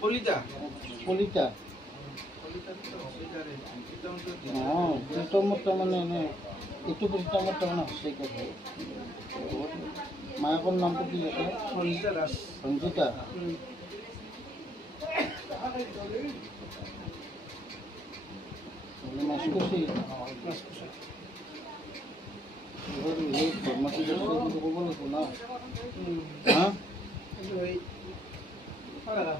Polita. Polita. Oh, itu motor mana ni? Itu berita motor mana? Saya kata. Maya kon naam tu kya hai? Ranjita Das. Ranjita. Ini masuk sih. Masuk sih. Ini formasi jadi itu kau boleh guna. Hah? Ini. Apa?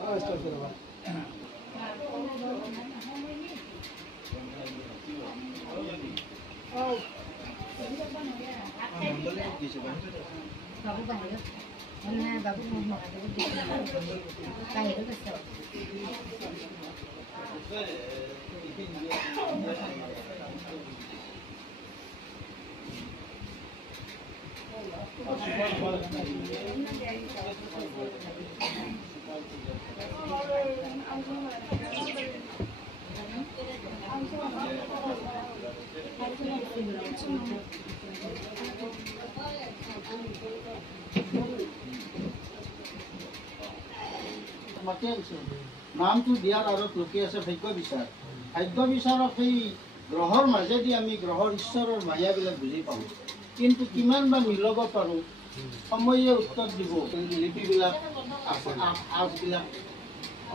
Ah, stop dulu. Oh. Babu bahaya. Mana babu mau ada di bahaya itu besar. नाम तो दियार आरोप लोके আছে ভাগ্য বিচাৰ ভাগ্য বিচাৰক সেই গ্ৰহৰ মাজেদি আমি গ্ৰহৰ ঈশ্বৰৰ মায়াবিলাক বুজি পাওঁ কিন্তু কিমান বা মিলাব পাৰোঁ সময়ে উত্তৰ দিব লিপিবিলাক আজবিলাক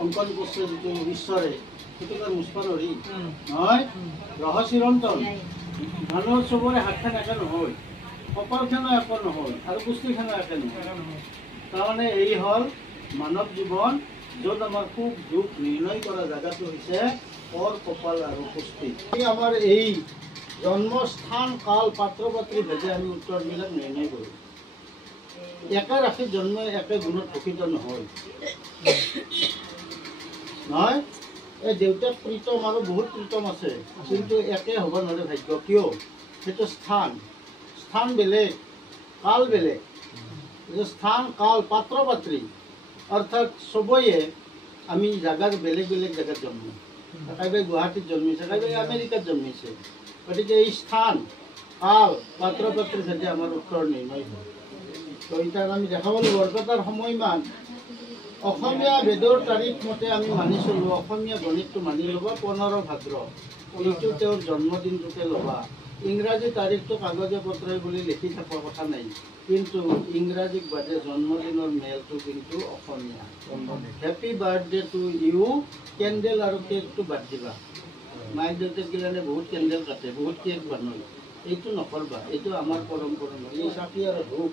অংকন কৰিছে যিটো ঈশ্বৰে সেইটো মুস্পাৰৰি নহয় গ্ৰহ চিৰন্তন মানুহৰ চবৰে হাতখন একে নহয় কপালখনো একে নহয় আৰু পুষ্টিখনো একে নহয় তাৰমানে এই হ'ল মানৱ জীৱন য'ত আমাৰ সুখ দুখ নিৰ্ণয় কৰা জায়গাটো হৈছে কৰ কপাল আৰু পুষ্টি আমাৰ এই জন্মস্থান কাল পাত্ৰ পাত্ৰী ভেদে আমি উত্তৰবিলাক নিৰ্ণয় কৰোঁ একে ৰাশিত জন্ম একে গুণত প্ৰকৃত নহয় নহয় এই দেউতাক প্ৰীতম আৰু বহুত প্ৰীতম আছে কিন্তু একে হ'ব নোৱাৰে ভাগ্য কিয় সেইটো স্থান বেলেগ কাল বেলেগ স্থান কাল পাত্ৰ পাত্ৰী অৰ্থাৎ সবয়ে আমি জায়গাৰ বেলেগ বেলেগ জায়গাত জন্ম কাইবাই গুৱাহাটীত জন্মিছে কাইবাই আমেৰিকাত জন্মিছে গতিকে এই স্থান কাল পাত্ৰ পাত্ৰী যাতে আমাৰ উত্তৰ নিৰ্ণয় হয় তো এতিয়া আমি দেখাব লাগিব বৰপেটাৰ সময়মান অসমীয়া বেদৰ তাৰিখ মতে আমি মানি চলোঁ অসমীয়া গণিতটো মানি ল'বা 15 ভাদ্ৰ এইটো তেওঁৰ জন্মদিনটোকে ল'বা ইংৰাজী তাৰিখটো কাগজে পত্ৰই বুলি লিখি থকা কথা নাই, কিন্তু ইংৰাজীক বাদে জন্মদিনৰ মেলটো কিন্তু Asomiya. Happy birthday to you. Candle আৰু কেকটো বাদ দিবা। মাক দেউতাকগিলানে বহুত কেণ্ডেল কাটে, বহুত কেক বনায়, এইটো নকৰবা। এইটো আমাৰ পৰম্পৰা নহয়। এই চাকি আৰু ধূপ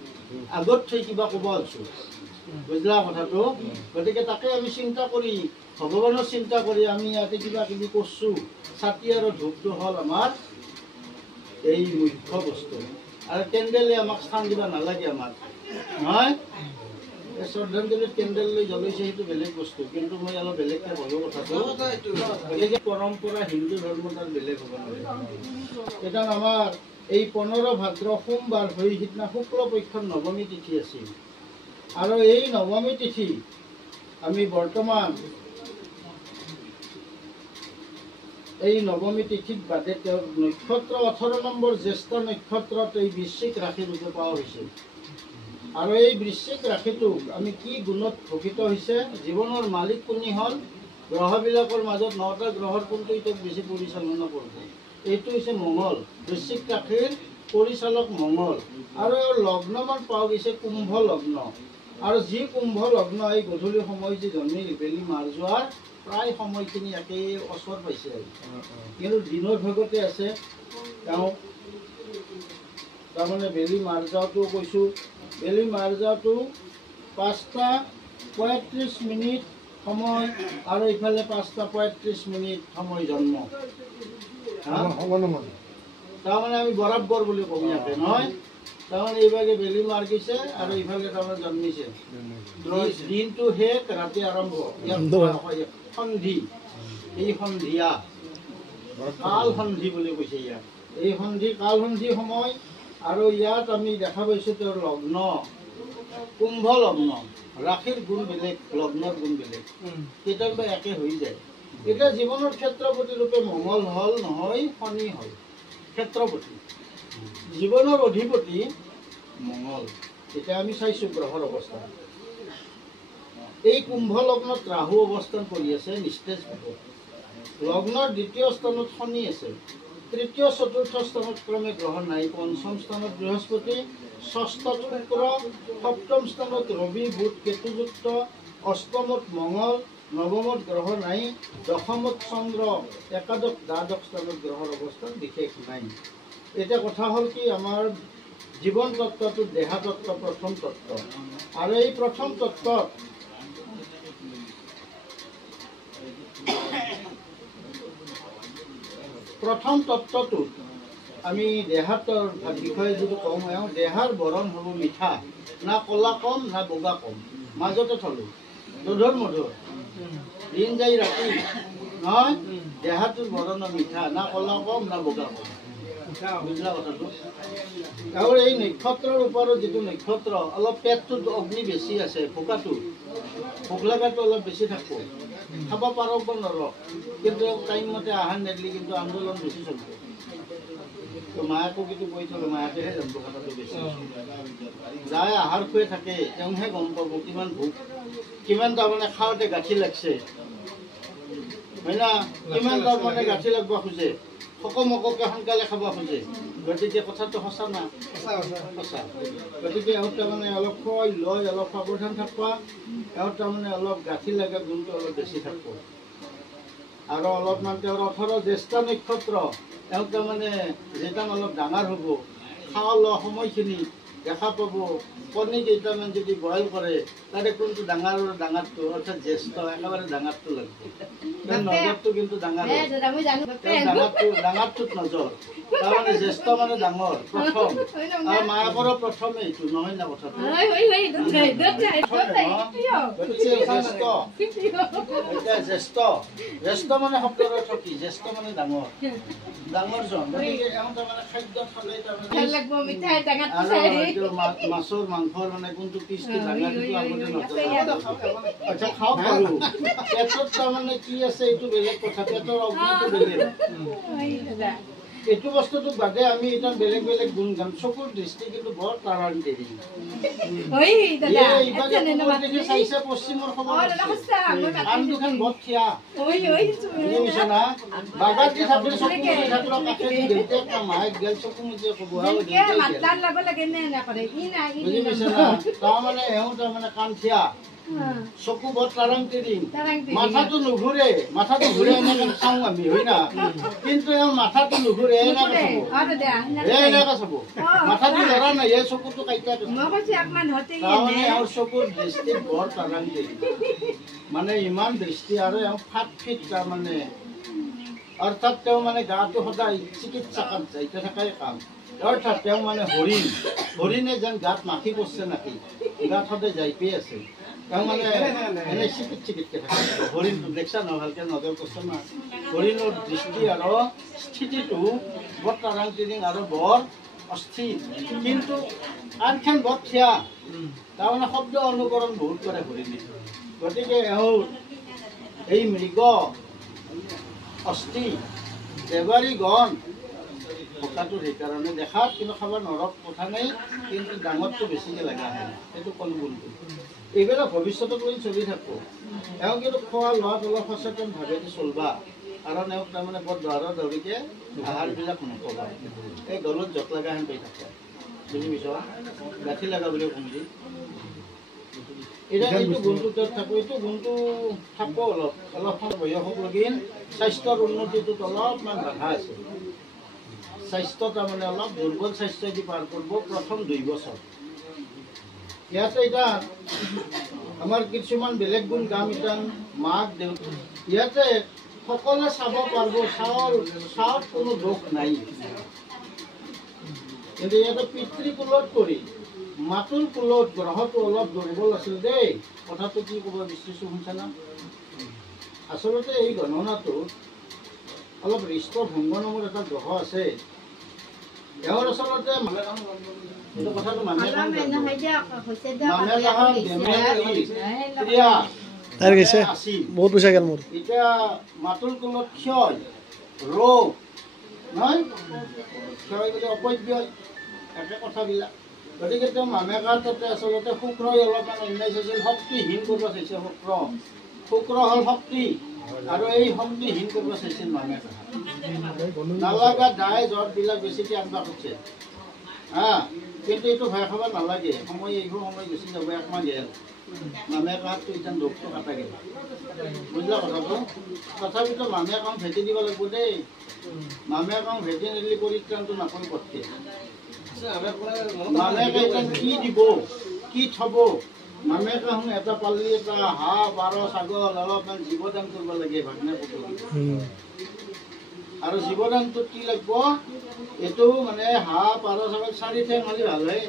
আগত থৈ কিবা ক'ব আছোঁ, বুজিলা কথাটো? গতিকে তাকে আমি চিন্তা কৰি, ভগৱানৰ চিন্তা কৰি আমি ইয়াতে কিবা কিবি কৰিছোঁ। চাকি আৰু ধূপটো হ'ল আমাৰ এই মুখ্য বস্তু। আৰু কেণ্ডেলে আমাক স্থান দিব নালাগে আমাক, নহয়? শ্ৰদ্ধাঞ্জলিত কেণ্ডেল লৈ জ্বলাইছে, সেইটো বেলেগ বস্তু, কিন্তু মই অলপ বেলেগকৈ ক'লোঁ কথাটো। গতিকে পৰম্পৰা হিন্দু ধৰ্ম তাৰ বেলেগ হ'ব নালাগে। এতিয়া আমাৰ এই 15 ভাদ্ৰ সোমবাৰ হৈ সিদিনা শুক্লপক্ষৰ নৱমী তিথি আছিল। আৰু এই নৱমী তিথি আমি বৰ্তমান এই নৱমী তিথিত বাদে তেওঁৰ নক্ষত্ৰ 18 নম্বৰ জ্যেষ্ঠ নক্ষত্ৰত এই বৃশ্চিক ৰাশি ৰূপে পোৱা হৈছে। আৰু এই বৃশ্চিক ৰাশিটোক আমি কি গুণত ভূষিত হৈছে? জীৱনৰ মালিক কোনি হ'ল? গ্ৰহবিলাকৰ মাজত 9টা গ্ৰহৰ কোনটো এতিয়া বেছি পৰিচালনা কৰিব? এইটো হৈছে মংগল। বৃশ্চিক ৰাশিৰ পৰিচালক মংগল। আৰু লগ্নমান পোৱা গৈছে কুম্ভ লগ্ন। আৰু যি কুম্ভ লগ্ন এই গধূলি সময় যি জন্মিল, বেলি মাৰ যোৱাৰ প্ৰায় সময়খিনি একেই ওচৰ পাইছে। কিন্তু দিনৰ ভাগতে আছে তেওঁ, তাৰমানে বেলি মাৰ যাওঁতেও কৈছোঁ, বেলি মাৰ যাওঁতেও 5:35 সময় আৰু ইফালে 5:35 সময় জন্ম। তাৰমানে আমি বৰাবৰ বুলি কওঁ ইয়াতে, নহয়? তাৰমানে এইভাগে বেলি মাৰ গৈছে আৰু ইফালে তাৰমানে জন্মিছে। দিনটো শেষ, ৰাতি আৰম্ভ। সন্ধি, এই সন্ধিয়া কাল সন্ধি বুলি কৈছে ইয়াত। এই সন্ধি কাল সন্ধি সময়। আৰু ইয়াত আমি দেখা পাইছোঁ তেওঁৰ লগ্ন কুম্ভ লগ্ন। ৰাশিৰ গুণ বেলেগ, লগ্নৰ গুণ বেলেগ, কেতিয়াবা একে হৈ যায়। এতিয়া জীৱনৰ ক্ষেত্ৰপতি ৰূপে মংগল হ'ল, নহয় শনি হ'ল। ক্ষেত্ৰপতি, জীৱনৰ অধিপতি মংগল। এতিয়া আমি চাইছোঁ গ্ৰহৰ অৱস্থা। এই কুম্ভ লগ্নত ৰাহু অৱস্থান কৰি আছে নিস্তেজ ভাৱে। লগ্নৰ 2য় স্থানত শনি আছে, 3য় 4ৰ্থ স্থানত ক্ৰমে গ্ৰহ নাই। 5ম স্থানত বৃহস্পতি, 6ষ্ঠত শুক্ৰ, 7ম স্থানত ৰবি বুধ কেতুযুক্ত, 8মত মংগল, 9মত গ্ৰহ নাই, 10মত চন্দ্ৰ, 11 দ্বাদশ স্থানত গ্ৰহৰ অৱস্থান বিশেষ নাই। এতিয়া কথা হ'ল কি, আমাৰ জীৱন তত্ত্বটো দেহা তত্ত্ব, প্ৰথম তত্ত্ব। আৰু এই প্ৰথম তত্ত্বত প্ৰথম তত্ত্বটোত আমি দেহাটোৰ বিষয়ে যদি কওঁ, দেহাৰ বৰণ হ'ব মিঠা, না ক'লা কম না বগা কম, মাজতে থলোঁ, মধুৰ মধুৰ। দিন যাই ৰাতি, নহয়? দেহাটোৰ বৰণ মিঠা, না ক'লা কম না বগা কম, বুজিলা কথাটো? আৰু এই নক্ষত্ৰৰ ওপৰত যিটো নক্ষত্ৰ, অলপ পেটটোত অগ্নি বেছি আছে, ভোকাটো ভোক লগাটো অলপ বেছি থাকিব। খাব পাৰক বা নৰক, কিন্তু টাইম মতে আহাৰ নিদিলে কিন্তু আন্দোলন বেছি চলিব। তো মায়াকো কিন্তু কৈ থলোঁ, মায়াকেহে জানিব কথাটো বেছি। যাই আহাৰ খুৱাই থাকে তেওঁহে গম পাব কিমান ভোক, কিমান তাৰমানে খাওঁতে গাঁঠি লাগছে, হয় না? কিমান তাৰমানে গাঁঠি লাগব খোজে, সকমককে সোনকালে খাব খোজে। গতিকে কথাটো সঁচা না? সঁচা। গতিকে এওঁ তাৰমানে অলপ খুৱাই লৈ অলপ সাৱধান থাকবা। এওঁ তাৰমানে অলপ গাঁঠি লগা গুণটো অলপ বেছি থাকিব। আৰু অলপমান তেওঁৰ 18 জ্যেষ্ঠ নক্ষত্ৰ, এওঁ তাৰমানে যেতিয়া অলপ ডাঙৰ হ'ব, খাৱা লোৱা সময়খিনি দেখা পাব। কণী কেইটামান যদি বইল কৰে, তাতে কোনটো ডাঙৰটো অৰ্থাৎ জ্যেষ্ঠ, একেবাৰে ডাঙৰটো লাগিব। নজৰটো কিন্তু ডাঙৰ, ডাঙৰটোত নজৰ, তাৰমানে জ্যেষ্ঠ মানে ডাঙৰ, প্ৰথম। আৰু মায়াকৰো প্ৰথমে এইটো, নহয় না কথাটো? জ্যেষ্ঠ, জ্যেষ্ঠ মানে শব্দৰ অৰ্থ কি? জ্যেষ্ঠ মানে ডাঙৰ, ডাঙৰজন। গতিকে এওঁ তাৰমানে খাদ্য খালে তাৰমানে মাছৰ মাংসৰ মানে কোনটো পিচটো ডাঙৰ, সেইটো আগতে নজনা। আচ্ছা, খাওক বাৰু। পেটত তাৰমানে কি আছে এইটো বেলেগ কথা, পেটৰ অগ্নিটো বেলেগ। এইটো বস্তুটো বাদে আমি এটা বেলেগ বেলেগ গুণ গান চকুৰ দৃষ্টি কিন্তু বৰ তাৰাং দেৰি চাইছে পশ্চিমৰ খবৰ আন দুখন বৰ থিয়া বুজিছে না বাগাত দি থাকিলে চকু মুজি থাকিলে কাষে দি দেউতাক মায়েক গেল চকু মুজিয়ে ক'ব বুজি পাইছে না তাৰমানে এওঁ তাৰমানে কাণ থিয়া চকু বৰ তাৰাং দেৰি মাথাটো নুঘূৰে মাথাটো ঘূৰে এনেকৈ চাওঁ আমি হয় না কিন্তু এওঁ মাথাটো নুঘূৰে এনেকৈ চাব মাথাটো লৰা নাই এই চকুটো কাইটা তাৰমানে এওঁৰ চকুৰ দৃষ্টি বৰ তাৰাং দেৰি মানে ইমান দৃষ্টি আৰু এওঁ ফাট ফিট তাৰমানে অৰ্থাৎ তেওঁ মানে গাটো সদায় চিকিৎসাকাত যাই থকাই কাম অৰ্থাৎ তেওঁ মানে হৰিণে যেন গাত মাখি পৰছে নাকি গাত সদায় যাই পাই আছে তেওঁ মানে এনে চিকিৎসা থাকে হৰিণটো দেখছা ন ভালকে নজৰ কৰিছে না হৰিণৰ দৃষ্টি আৰু স্থিতিটো বৰ তাৰাং তিৰিং আৰু বৰ অস্থিৰ কিন্তু আনখন বৰ থিয়া তাৰমানে শব্দ অনুকৰণ বহুত কৰে হৰিণে গতিকে এওঁ এই মৃগ অস্থি দেৱাৰী গণ কথাটো সেইকাৰণে দেখাত কিন্তু খাবৰ নৰক কথা নাই কিন্তু ডাঙৰটো বেছিকৈ লগা হয় সেইটো কল গুণটো এইবিলাক ভৱিষ্যতত লৈ চলি থাকোঁ এওঁ কিন্তু খোৱা লোৱাত অলপ সচেতনভাৱে চলবা কাৰণ এওঁক তাৰমানে বৰ দৰা দৌৰিকে আহাৰবিলাক নকবা এই গলত জট লগা হেন পাই থাকে বুজি পাইছ গাঁঠি লগা বুলি কমলি এতিয়া এইটো গুণটো তাত থাকোঁ এইটো গুণটো থাকব অলপ বয়সক লগিন স্বাস্থ্যৰ উন্নতিটোত অলপমান বাধা আছে স্বাস্থ্য তাৰমানে অলপ দুৰ্বল স্বাস্থ্য দি পাৰ কৰিব প্ৰথম 2 বছৰ ইয়াতে এতিয়া আমাৰ কিছুমান বেলেগ গুণ গাম এতিয়া মাক দেউতা ইয়াতে সকলোৱে চাব পাৰিব চাওত কোনো দোষ নাই কিন্তু ইয়াতে পিতৃকুলত কৰি মাতুল কুলত গ্ৰহটো অলপ দুৰ্বল আছিল দেই কথাটো কি ক'ব বিচাৰিছোঁ শুনিছা না আচলতে এই গণনাটোত অলপ ৰিষ্ট ভংগ নামৰ এটা গ্ৰহ আছে এওঁৰ আচলতে কথাটো মানুহে বহুত পইচা গেল মোৰ এতিয়া মাতুল কুলত ক্ষয় ৰোগ নহয় ক্ষয় বুলি অপব্যয় একে কথাবিলাক গতিকে তেওঁ মামেকাৰ তাতে আচলতে শুক্ৰই অলপমান অন্যায় চাইছিল শক্তিহীন কৰিব চাইছে শুক্ৰ হ'ল শক্তি আৰু এই শক্তিহীন কৰিব চাইছিল মামেকাৰ নালাগা দায় জ্বৰবিলাক বেছিকৈ আনবা খুজিছে কিন্তু এইটো ভয় খাব নালাগে এইবোৰ সময় গুচি যাব 1 মাহ গেল মামেকাৰটো এতিয়া দুখটো কাটা গেল বুজিলা কথাটো তথাপিতো মামেকাম ভেটি দিব লাগিব দেই মামেকাম ভেটি নিদিলে পৰিত্ৰাণটো নাপায় পটকে মামেকে এতিয়া কি দিব কি থব মামেকে শুন এটা পালি এটা হাঁহ পাৰ ছাগল অলপমান জীৱদান কৰিব লাগে ভাগনা পুতলি আৰু জীৱদানটোত কি লাগিব এইটো মানে হাঁহ পাৰ ছাগল 4 ঠেং হ'লে ভাল হয়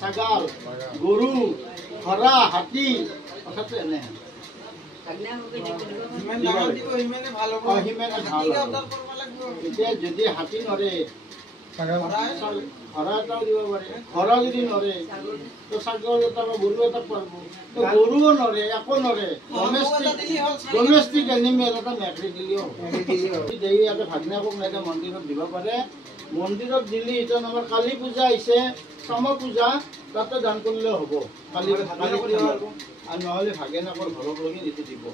ছাগাল গৰু ঘোঁৰা হাতী কথাটো এনে এতিয়া যদি হাতী নৰে ঘোঁৰা এটাও দিব পাৰে ঘোঁৰা যদি নৰে তো ছাগল এটা বা গৰু এটা পাৰিব তো গৰুও নৰে একো নৰে ডমেষ্টিক এনিমেল এটা মেকৰি দিলেও দেই ইয়াতে ভাগনাকক নাইকে মন্দিৰত দিব পাৰে মন্দিৰত দিলে এতিয়া আমাৰ কালী পূজা আহিছে সম পূজা তাতে দান কৰিলেও হ'ব কালী আৰু নহ'লে ভাগেনাকৰ ঘৰক লগি এইটো দিব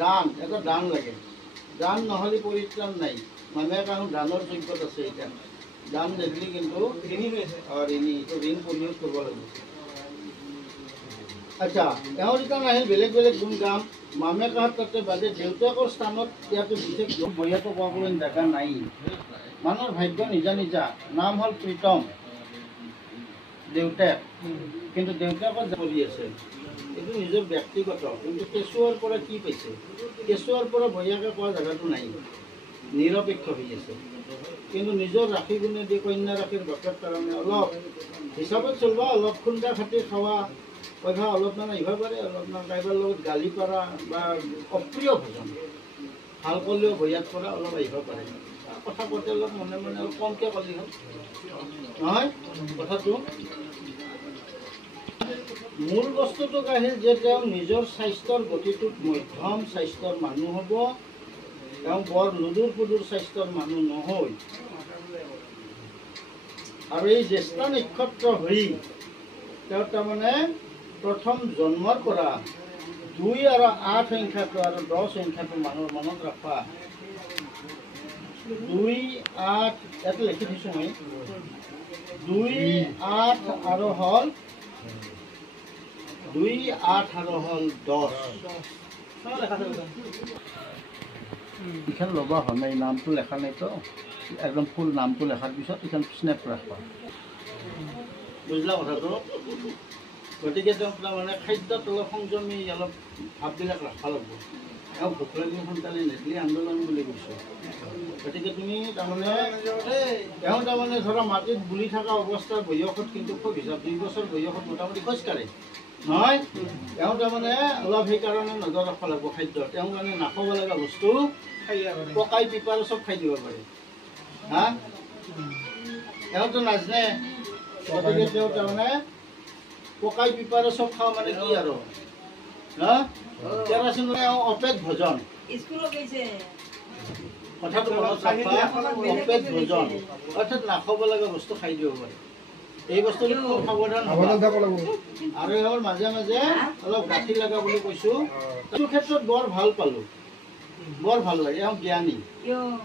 দান এটা দান লাগে দান নহ'লে পৰিত্ৰাণ নাই মানুহে কাৰণ দানৰ যোগ্যত আছে এতিয়া দান নিদিলে কিন্তু ঋণ পৰিশোধ কৰিব লাগিব আচ্ছা এওঁৰ এতিয়া নাহিল বেলেগ বেলেগ গুণ গাম মামেকাৰ তাতে বাদে দেউতাকৰ স্থানত ইয়াতে বিশেষ বহিয়াটো ক'বলৈ জেগা নাই মানুহৰ ভাগ্য নিজা নিজা নাম হ'ল প্ৰীতম দেউতাক কিন্তু দেউতাকত কৰি আছে এইটো নিজৰ ব্যক্তিগত কিন্তু কেঁচুৱাৰ পৰা কি পাইছে কেঁচুৱাৰ পৰা বহিয়াকে কোৱা জেগাটো নাই নিৰপেক্ষ হৈ আছে কিন্তু নিজৰ ৰাশি গুণে দি কন্যা ৰাশিৰ বাপেৰ কাৰণে অলপ হিচাপত চলবা অলপ খুন্দা খাটি খাৱা কথা অলপমান আহিব পাৰে অলপমান কাৰোবাৰ লগত গালি পাৰা বা অপ্ৰিয় ভোজন ভাল কৰিলেও বহিয়াত পৰা অলপ আহিব পাৰে কথা কওঁতে অলপ মনে মনে অলপ কমকৈ ক'লি হ'ল নহয় কথাটো মূল বস্তুটোক আহিল যে তেওঁ নিজৰ স্বাস্থ্যৰ গতিটোত মধ্যম স্বাস্থ্যৰ মানুহ হ'ব তেওঁ বৰ লুডুৰ পুডুৰ স্বাস্থ্যৰ মানুহ নহয় আৰু এই জ্যেষ্ঠ নক্ষত্ৰ হৈ তেওঁ তাৰমানে প্ৰথম জন্মৰ পৰা 2 আৰু 8 সংখ্যাটো আৰু 10 সংখ্যাটো মানুহৰ মনত ৰাখা 2, 8 ইয়াতে লিখি দিছোঁ মই 2, 8 আৰু হ'ল 2, 8 আৰু হ'ল 10 এইখান ল'বা হোৱা নাই নামটো লেখা নাইতো একদম ফুল নামটো লেখাৰ পিছত এইখান স্নেপ ৰাখবা বুজিলা কথাটো গতিকে তেওঁক তাৰমানে খাদ্যত অলপ সংযমী অলপ ভাৱবিলাক ৰাখিব লাগিব তেওঁ ভোক লাগি সোনকালে নেদলি আন্দোলন বুলি কৈছোঁ গতিকে তুমি তাৰমানে তেওঁ তাৰমানে ধৰা মাটিত বুলি থকা অৱস্থাৰ বয়সত কিন্তু খুব হিচাপ 2 বছৰ বয়সত মোটামুটি খোজকাঢ়ে নহয় তেওঁ তাৰমানে অলপ সেইকাৰণে নজৰ ৰাখিব লাগিব খাদ্য তেওঁ মানে নাখাব লগা বস্তু পকাই পিপাৰ চব খাই দিব পাৰে হা তেওঁতো নাজানে গতিকে তেওঁ তাৰমানে পকাই পিপাৰ চব খাওঁ মানে কি আৰু হা কেৰাচিন অপেট ভোজন কথাটো মনত ৰাখবা অপেট ভোজন অৰ্থাৎ নাখাব লগা বস্তু খাই দিব পাৰে এই বস্তুটো খুব সাৱধান হ'ব আৰু এওঁৰ মাজে মাজে অলপ গাঁঠি লগা বুলি কৈছোঁ এইটো ক্ষেত্ৰত বৰ ভাল পালোঁ বৰ ভাল লাগে এওঁ জ্ঞানী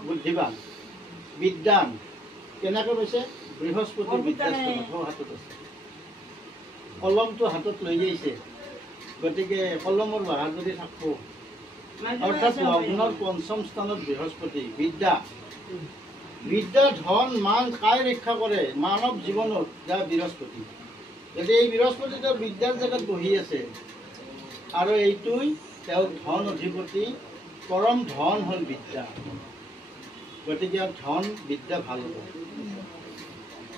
বুদ্ধিবান বিদ্যান কেনেকৈ কৈছে বৃহস্পতি বিদ্যাস্থানত হাতত আছে কলমটো হাতত লৈ গৈছে গতিকে কলমৰ বাহাত যদি থাকিব অৰ্থাৎ লগ্নৰ 5ম স্থানত বৃহস্পতি বিদ্যা বিদ্যা ধন মান কাই ৰক্ষা কৰে মানৱ জীৱনত যা বৃহস্পতি যদি এই বৃহস্পতি তেওঁ বিদ্যাৰ জেগাত বহি আছে আৰু এইটোই তেওঁ ধন অধিপতি পৰম ধন হ'ল বিদ্যা গতিকে ধন বিদ্যা ভাল হ'ব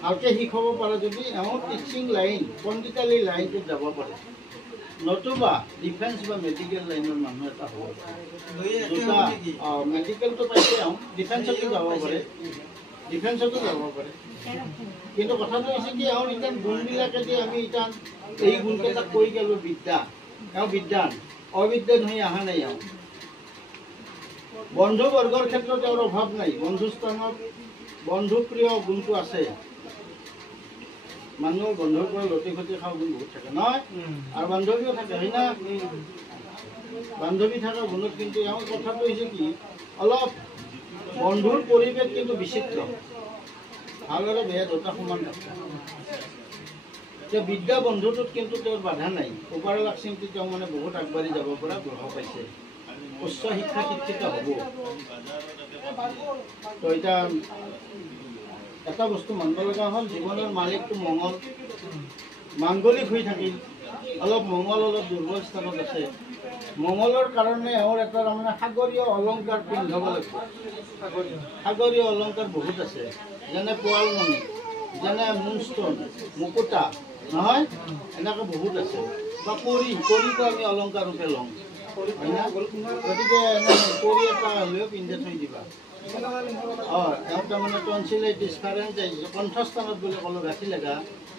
ভালকৈ শিকাব পাৰে যদি এওঁ টিচিং লাইন পণ্ডিতালী লাইনটোত যাব পাৰে নতুবা ডিফেন্স বা মেডিকেল লাইনৰ মানুহ এটা হ'ব দুটা মেডিকেলটো পাইছে এওঁ ডিফেন্সতো যাব পাৰে কিন্তু কথাটো হৈছে কি এওঁ এতিয়া গুণবিলাকে যে আমি এতিয়া এই গুণকেইটাক কৈ গ'লোঁ বিদ্যা এওঁ বিদ্যান অবিদ্যান হৈ অহা নাই এওঁ বন্ধুবৰ্গৰ ক্ষেত্ৰত তেওঁৰ অভাৱ নাই বন্ধুস্থানত বন্ধুপ্ৰিয় গুণটো আছে মানুহৰ বন্ধুৰ পৰা লতি খতি খাওঁ গুণ বহুত থাকে নহয় আৰু বান্ধৱীও থাকে হয় না বান্ধৱী থকা গুণত কিন্তু এওঁৰ কথাটো হৈছে কি অলপ বন্ধুৰ পৰিৱেশ কিন্তু বিচিত্ৰ ভাল আৰু বেয়া দুটা সমান থাকে বিদ্যা বন্ধুটোত কিন্তু তেওঁৰ বাধা নাই ওপাৰলাক্ষ্মীটো তেওঁ মানে বহুত আগবাঢ়ি যাব পৰা গ্ৰহ পাইছে উচ্চ শিক্ষা শিক্ষিত হ'ব তো এতিয়া এটা বস্তু মানিব লগা হ'ল জীৱনৰ মালিকটো মংগল মাংগলিক হৈ থাকিল অলপ মংগল অলপ দুৰ্বল স্থানত আছে মংগলৰ কাৰণে এওঁৰ এটা তাৰমানে সাগৰীয় অলংকাৰ পিন্ধাব লাগিব সাগৰীয় অলংকাৰ বহুত আছে যেনে পোৱালমণি যেনে মুনষ্টন মুকুতা নহয় এনেকৈ বহুত আছে বা কৰিটো আমি অলংকাৰ ৰূপে লওঁ হয় না গতিকে কৰি এটা হ'লেও পিন্ধি থৈ দিবা এওঁ তাৰমানে টনচিলাইটিছ ফাৰেঞ্চাইটিছ কণ্ঠস্থানত বুলি ক'লোঁ গাঁঠি লগা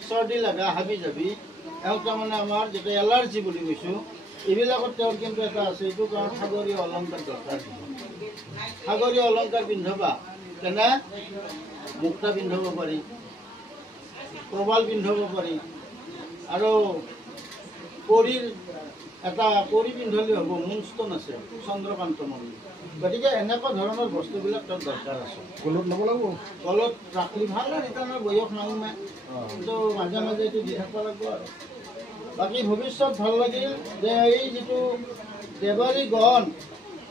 চৰ্দি লগা হাবি জাবি এওঁ তাৰমানে আমাৰ যেতিয়া এলাৰ্জি বুলি কৈছোঁ এইবিলাকত তেওঁৰ কিন্তু এটা আছে এইটো কাৰণ সাগৰীয় অলংকাৰ দৰকাৰ সাগৰীয় অলংকাৰ পিন্ধাবা কেনে মুক্তা পিন্ধাব পাৰি প্ৰবাল পিন্ধাব পাৰি আৰু কৰিৰ এটা কৰি পিন্ধালে হ'ব মুনষ্টন আছে চন্দ্ৰকান্ত মন্দিৰ গতিকে এনেকুৱা ধৰণৰ বস্তুবিলাক তাৰ দৰকাৰ আছে গলত ল'ব লাগিব গলত ৰাখলি ভাল আৰু এতিয়া বয়স নামে কিন্তু মাজে মাজে এইটো দি থাকিব লাগিব আৰু বাকী ভৱিষ্যত ভাল লাগিল যে এই যিটো দেৱালী গণ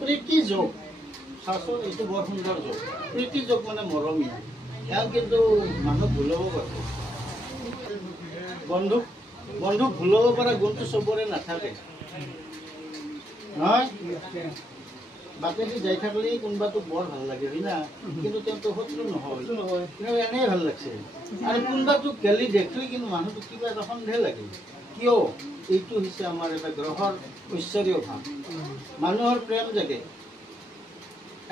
প্ৰীতি যোগ চাচোন এইটো বৰ সুন্দৰ যোগ প্ৰীতি যোগ মানে মৰমীয়া ইয়াক কিন্তু মানুহ ভুলাব পাৰে বন্ধুক ভুলাব পৰা গুণটো চবৰে নাথাকে নহয় বাটেদি যাই থাকিলে কোনোবাটো বৰ ভাল লাগে হয় না কিন্তু তেওঁতো শত্ৰু নহয় কিন্তু এনেই ভাল লাগছে আৰু কোনোবাটোক গেলি দেখিলে কিন্তু মানুহটোক কিবা এটা সন্দেহ লাগে কিয় এইটো হৈছে আমাৰ এটা গ্ৰহৰ ঐশ্বৰীয় ভাৱ মানুহৰ প্ৰেম জাগে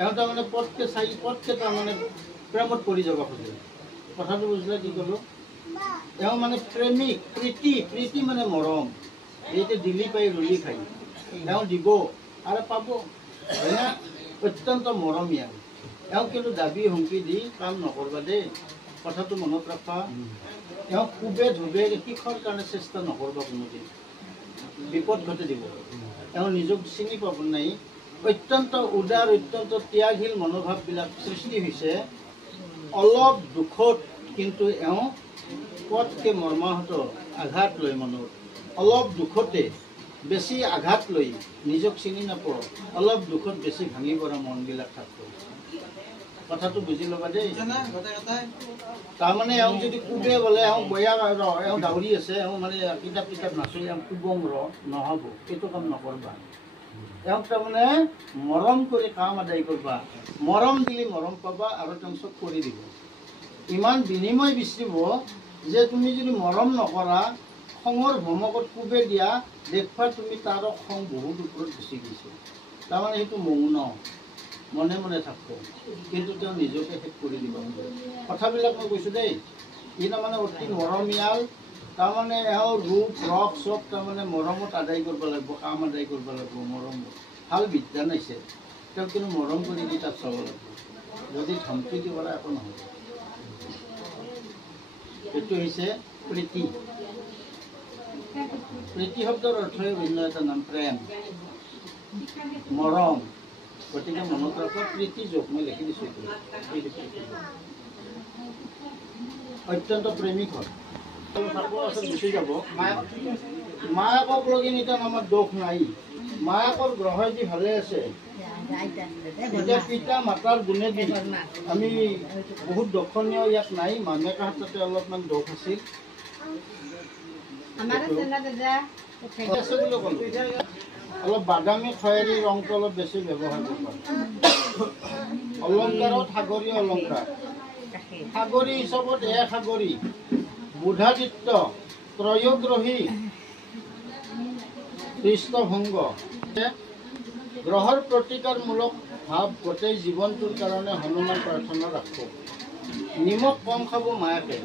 এওঁ তাৰমানে পটকে তাৰমানে প্ৰেমত পৰি যাব খোজে কথাটো বুজিলে কি ক'লোঁ এওঁ মানে প্ৰেমিক প্ৰীতি মানে মৰম এইটো দিলি পাই ৰুলি খাই এওঁ দিব আৰু পাব হয় না অত্যন্ত মৰমীয়া এওঁ কিন্তু দাবী হুমকি দি কাম নকৰবা দেই কথাটো মনত ৰাখা এওঁ কোবে ধোবে শিক্ষাৰ কাৰণে চেষ্টা নকৰবা কোনোদিন বিপদ ঘটি দিব এওঁ নিজক চিনি পাব নাই অত্যন্ত উদাৰ অত্যন্ত ত্যাগশীল মনোভাৱবিলাক সৃষ্টি হৈছে অলপ দুখত কিন্তু এওঁ পটকৈ মৰ্মাহত আঘাত লৈ মনত অলপ দুখতে বেছি আঘাত লৈ নিজক চিনি নাপাওঁ অলপ দুখত বেছি ভাঙি পৰা মনবিলাক থাকিব কথাটো বুজি ল'বা দেই তাৰমানে এওঁ যদি কোবে বোলে এওঁ বয়া এওঁ দাউৰি আছে এওঁ মানে কিতাপ নাচি এওঁ কোবম নহ'ব এইটো কাম নকৰবা এওঁক তাৰমানে মৰম কৰি কাম আদায় কৰবা মৰম দিলে মৰম পাবা আৰু তেওঁ চব কৰি দিব ইমান বিনিময় বিচৰিব যে তুমি যদি মৰম নকৰা খঙৰ ভমকত কোবে দিয়া দেখবা তুমি তাৰ খং বহুত ওপৰত গুচি গৈছে তাৰমানে সেইটো মৌন মনে মনে থাকিব কিন্তু তেওঁ নিজকে শেষ কৰি দিব কথাবিলাক মই কৈছোঁ দেই ই তাৰমানে অতি মৰমীয়াল তাৰমানে এওঁ ৰূপ ৰস চব তাৰমানে মৰমত আদায় কৰিব লাগিব কাম আদায় কৰিব লাগিব মৰমত ভাল বিদ্যা নাইছে তেওঁ কিন্তু মৰম কৰি দি তাত চাব লাগিব যদি ধমকি দিব একো নহ'ব এইটো হৈছে প্ৰীতি প্ৰীতি শব্দৰ অৰ্থই অন্য এটা নাম প্ৰেম মৰম গতিকে মনত ৰাখা প্ৰীতি যোগ মই লিখি দিছোঁ অত্যন্ত প্ৰেমিক হয় গুচি যাব মায়াকক লগিন এতিয়া আমাৰ দোষ নাই মায়াকৰ গ্ৰহ যি ভালে আছে এতিয়া পিতা মাতাৰ গুণেদি আমি বহুত দক্ষণীয় ইয়াত নাই মামেকৰ হাততে অলপমান দোষ আছিল অলপ বাদামী খয়েৰী ৰংটো অলপ বেছি ব্যৱহাৰ কৰিব অলংকাৰত সাগৰীয় অলংকাৰ সাগৰী হিচাপত সাগৰী বুধাদিত্য ত্ৰয়োগ্ৰহী কৃষ্ণভংগ গ্ৰহৰ প্ৰতিকাৰমূলক ভাৱ গোটেই জীৱনটোৰ কাৰণে হনুমান প্ৰাৰ্থনা ৰাখোঁ নিমখ কম খাব মায়াকে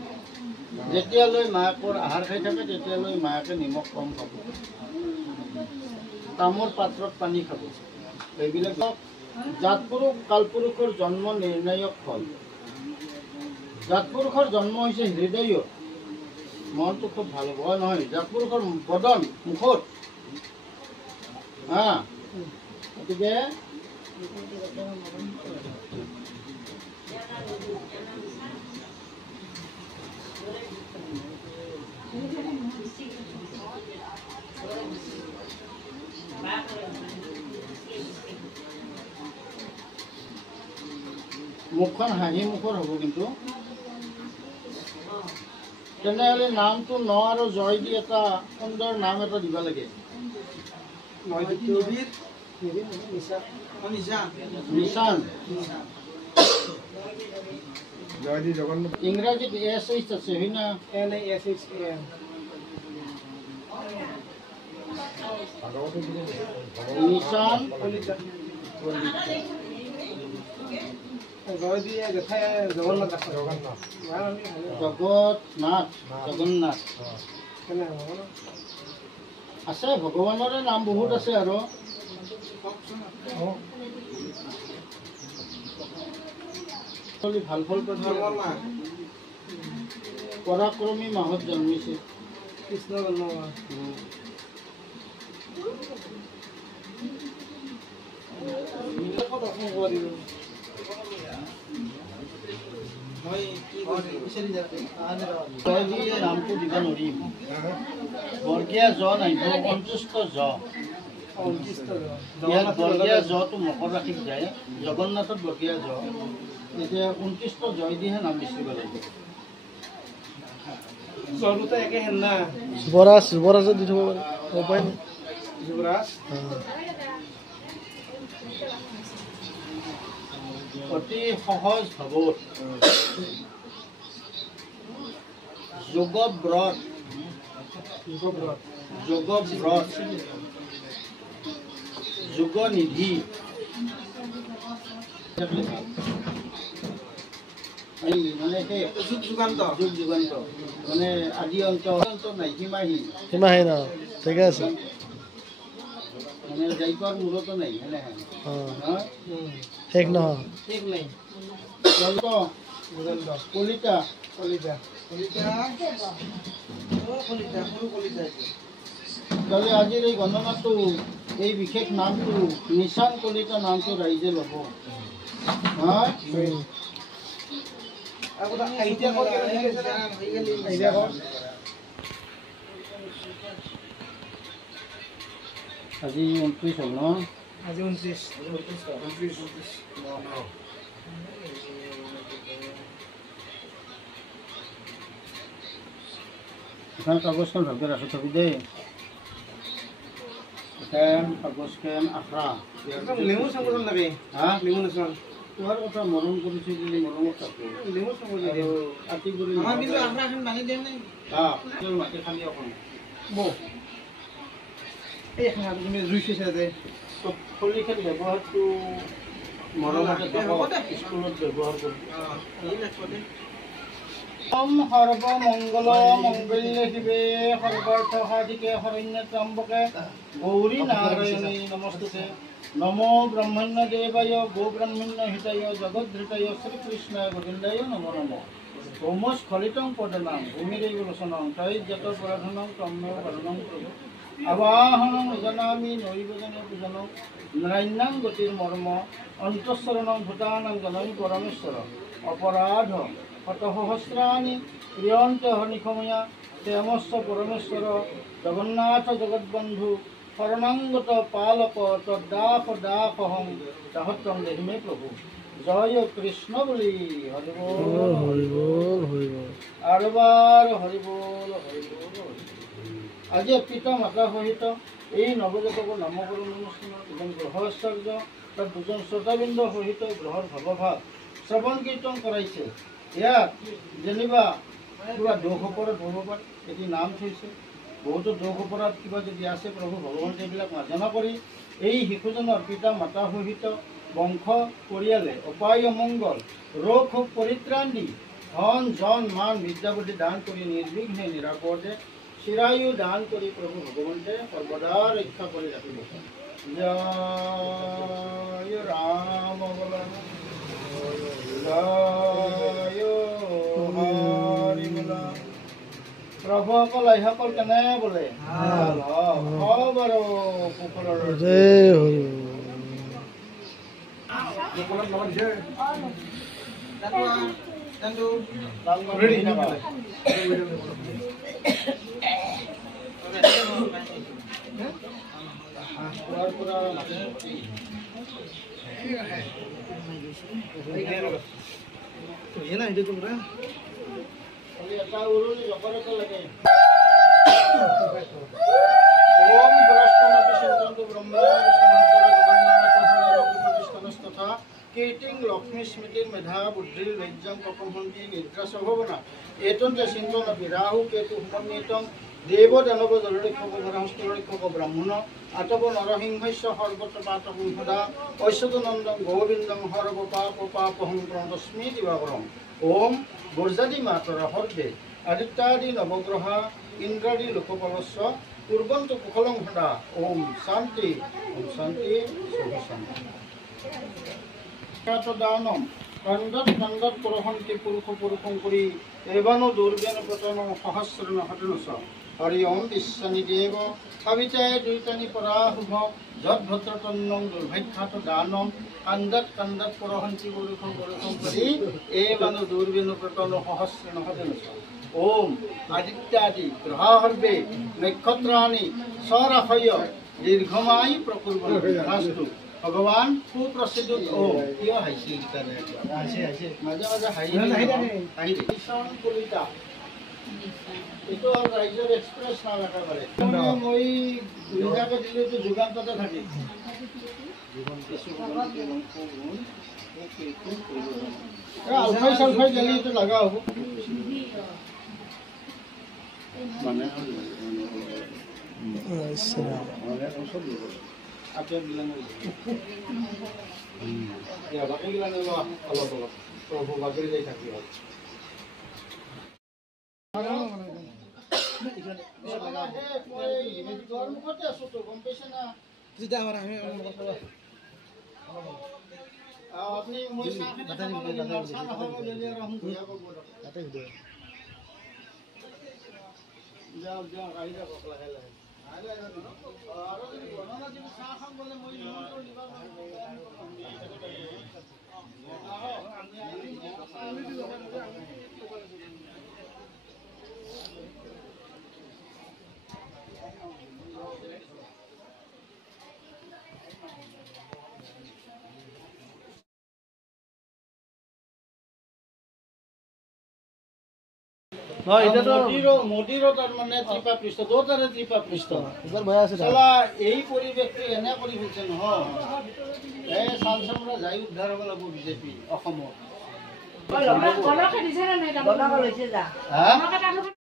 যেতিয়ালৈ মায়াকৰ আহাৰ খাই থাকে তেতিয়ালৈ মায়াকে নিমখ কম খাব তামোল পাত্ৰত পানী খাব এইবিলাক জাতপুৰুষ কালপুৰুষৰ জন্ম নিৰ্ণায়ক ফল জাতপুৰুষৰ জন্ম হৈছে হৃদয়ত মনটো খুব ভাল হ'ব নহয় জাতপুৰুষৰ বদন মুখত গতিকে মুখখন হাঁহি মুখৰ হ'ব কিন্তু তেনেহ'লে নামটো ন আৰু জয় দি এটা সুন্দৰ নাম এটা দিব লাগে নিশান ইংৰাজীত SH আছে হয় না নিশান জগন্নাথ আছে ভগৱানৰে নাম বহুত আছে আৰু ভাল ফল পৰাক্ৰমী মাহত জন্মিছে কৃষ্ণ জন্ম নামটো দিব নোৱাৰিম বৰ্গীয়া জ নাহিব অন্তুষ্ট জ ইয়াত বৰ্গীয়া জটো মকৰ ৰাখিত যায় জগন্নাথত বৰ্গীয়া জ এতিয়া 29 জয় দিহে নাম লিখিব লাগিব জলটো একে হেন না যুৱৰাজ দি থব পাৰে যুৱৰাজ অতি সহজ ভাৱত যোগব্ৰত যোগনিধি মানে সেই যুগ যুগান্ত মানে আদি অন্ত নাই সীমাহীন ন ঠিকে আছে মানে যাইপাৰ মূলতো নাই শেষ নহয় শেষ নাই কলিতা তাহলে আজিৰ এই গণনাটো এই বিশেষ নামটো নিশান কলিতা নামটো ৰাইজে ল'ব। আজি 29 হ'ল ন? আজি 29 এখন কাগজখন ভালকৈ ৰাখি থবি দেই। এখন কাগজখন আখৰা নেমু চামুচ লাগে। হা নেমু নাচাম তোমাৰ কথা মৰম কৰিছে বুলি মৰমত থাকোঁ। নেমু চামুচ আৰু আতি কৰি আমাৰ কিন্তু আখৰা এখন বান্ধি দিয়ে নাই মাটি খালি অকণ বৌ এই খানা তুমি জুই চাইছা যে খলিখন ব্যৱহাৰটো মৰমতে স্কুলত ব্যৱহাৰ কৰোঁ। সৰ্বমংগল মংগল্য শিৱে সৰ্বাৰ্থ সাধিকে শৰণ্য ত্ৰম্বকে গৌৰী নাৰায়ণী নমস্তুতে নমো ব্ৰহ্মণ্য দেৱায় গো ব্ৰহ্মণ্য হিতায় জগদ্ধৃতায় শ্ৰীকৃষ্ণায় গোবিন্দায় নমো নমঃ ভৌমস্খলিতং পদনাম ভূমিৰেলোচনং তৈৰ্যত পৰাধনং তম্মেৱ বৰণং প্ৰভু আবাহনং নজানামি নৈবজনে পূজনং নাৰায়ণাং গতিৰ মৰ্ম অন্তঃসৰণং ভূতানাং জননী পৰমেশ্বৰ অপৰাধ শতসহস্ৰাণি প্ৰিয়ন্ত হনিসময়া শ্যামস্ব পৰমেশ্বৰ জগন্নাথ জগৎবন্ধু শৰণাংগত পালক তদাস দাসহং দাসত্বং দেহিমে প্ৰভু জয় কৃষ্ণ বুলি হৰি বল হৰি বল আৰু বাৰ হৰি বল হৰি বল। আজি পিতা মাতা সহিত এই নৱজাতকৰ নামকৰণ অনুষ্ঠানত দুজন গ্ৰহাচাৰ্য তাত দুজন শ্ৰোতাবৃন্দ সহিত গ্ৰহৰ ভৱভাৱ শ্ৰৱণ কীৰ্তন কৰাইছে। ইয়াত যেনিবা কিবা দোষ অপৰাধ হ'ব পাৰে, এটি নাম থৈছে। বহুতো দোষ অপৰাধ কিবা যদি আছে প্ৰভু ভগৱন্তে এইবিলাক মাৰ্জনা কৰি এই শিশুজনৰ পিতা মাতা সহিত বংশ পৰিয়ালে অপায় অমংগল ৰোগ শোক পৰিত্ৰাণ দি ধন জন মান বিদ্যা বুদ্ধি দান কৰি নিৰ্বিঘ্নে নিৰাপদে চিৰায়ু দান কৰি প্ৰভু ভগৱন্তে সৰ্বদা ৰক্ষা কৰি ৰাখিব। জয় ৰাম বল জয় হৰি বল। প্ৰভুসকল আইসকল কেনে বোলে বাৰু কুশলৰ এটা উৰুলি জগৰতে লাগে। ওম বৃহস্পতি চিন্তন্তু ব্ৰহ্মা তথা কীৰ্তিং লক্ষ্মী স্মৃতি মেধা বুদ্ধিৰ লজ্জাং কপমন্তি নিদ্ৰাসভৱনা এতন্তে চিন্তন বিৰাহু কেতু সমন্বিতং দেৱ দানৱ জলৰক্ষক ধৰাহস্তৰক্ষক ব্ৰাহ্মণ আতপ নৰসিংহস্য সৰ্বত্ৰ পাতসংসদা ঐশ্বতনন্দং গোবিন্দং সৰ্ব পাপ পাপহং প্ৰণতস্মি দিবাকৰং। ওম বৰ্জাদি মাতৰ হৰ্দে আদিত্যাদি নৱগ্ৰহা ইন্দ্ৰাদি লোকপালস্ব পূৰ্বন্ত কুশলং সদা। ওম শান্তি শান্তি শান্তি। দানম কাণ্ডত কাণ্ডত পৰশন্তি পুৰুষ পুৰুষং কৰি এবানো দুৰ্বেন পতন সহস্ৰণ হতনস হৰি ওম বিশ্বানি দেৱ সবিতায় দুইতানি পৰা শুভ যৎ ভদ্ৰতন্নং দুৰ্ভাগ্যাত দানম কাণ্ডত কাণ্ডত পৰশন্তি পুৰুষং পুৰুষং কৰি এবানো দুৰ্বেন পতন সহস্ৰণ হতনস। ওম আদিত্যাদি গ্ৰহাহৰ্বে নক্ষত্ৰাণি স্বৰাশয় দীৰ্ঘমায়ী প্ৰকুৰ্বন্তু ভগৱান সুপ্ৰসিদ্ধ। ওম কিয় হাঁহিছে মাজে মাজে কলিতা এইটো ৰাইজৰ এক্সপ্ৰেছ নাম একেবাৰে মই নিজাকে দিলোঁ এইটো যুগান্ততে থাকে। আলফাই চালফাই দিলে এইটো লগা হ'ব মানে আপেল গিলান বাকী গিলান অলপ অলপ প্ৰভু বাগৰি যাই থাকিব। মুখতে আছো তো গম পাইছে না। আপুনি মই চাহখিনি খাব লাগিল চাহ নাখাব গ'লে আৰু ঘূৰা ক'ব যাওক যাওক আহি যাওক লাহে লাহে আৰু যদি বৰ্ণনা যদি চাহ খাম গ'লে মই নিমন্ত্ৰণ দিব মোদীৰো তাৰমানে ত্ৰিপা পৃষ্ঠ দুটাৰে ত্ৰিপা পৃষ্ঠ চালা এই পৰিৱেশটো এনে কৰি ফুৰিছে নহয় এই চাল চামৰা যাই উদ্ধাৰ হ'ব লাগিব বিজেপি অসমত